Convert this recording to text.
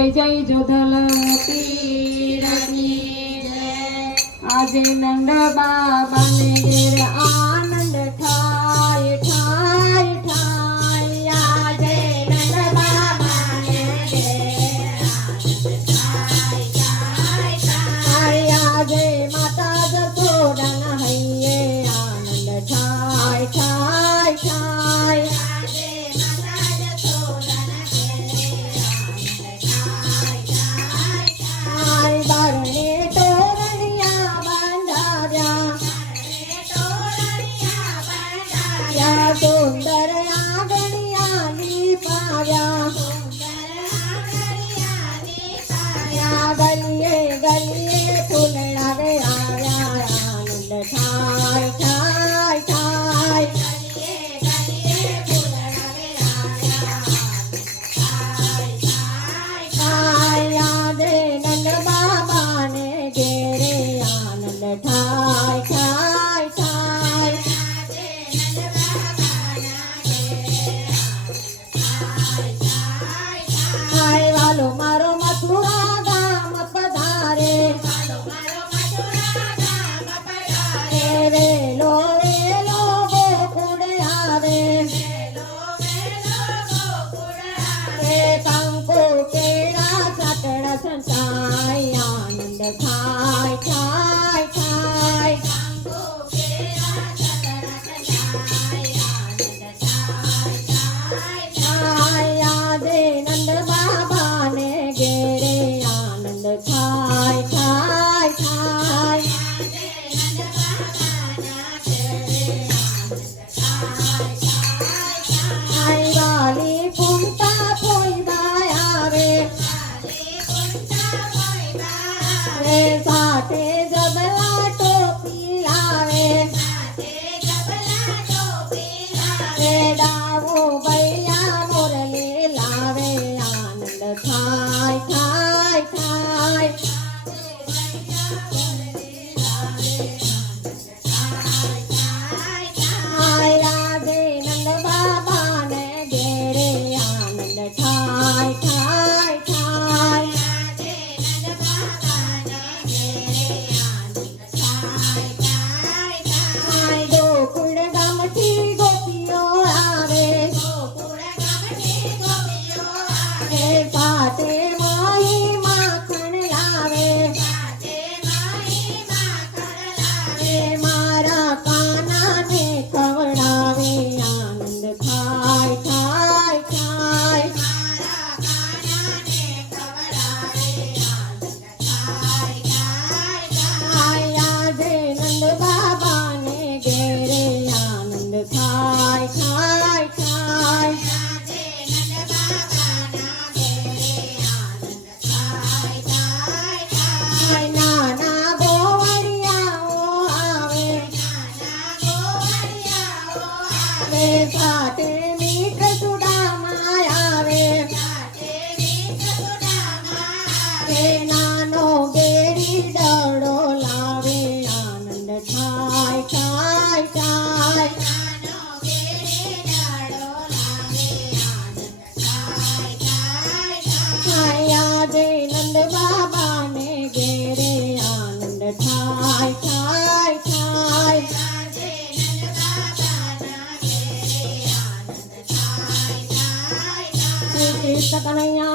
जय जय जोधल पीरनी जय। आजे नंद बाबा ने घेर आनंद ठाय ठाय ठाय। आजे नंद बाबा ने घेर आनंद ठाय ठाय ठाय। आजे माता जसोदा ना हइये आनंद ठाय ठाय ठाय। सुंदर आंगणियानी पाया गलिये गलिये फुलड़ा रे आया आनंद ठाय ठाय ठाय। आदे नंद बाबा ने घेरे आनंद ठाय ठाय ठाय। वालो मारो मथुरा गाम पधारे वेलो वेलो गोकुळ आवे कंकु केळा साकड़ा संताय आनंद ठाय ठाय ठाय। आदे नंद बाबा ने घेरे आनंद ठाय ठाय ठाय। वाली कुंता पोईबा आवे साथे जबला टोपी लावे डावो भैया मुरली लावे आनंद ठाय ठाय ठाय। आदे नंद बाबा ने घेरे आनंद ठाय ठाय ठाय। गोकुळ गामठी गोपियो आवे पाटे माई माखण लावे मारा काना ने खवडावे आनंद ठाय ठाय ठाय। आदे नंद बाबा ने घेरे आनंद ठाय ठाय ठाय। नाना गोवड़िया आवे साथे मीठ सुदामा आवे नानो गेरी डड़ो लावे आनंद ठाय ठाय ठाय। आदे नंद बाबा ने घेरे आनंद ठाय ठाय ठाय। कृष्ण कन्हैया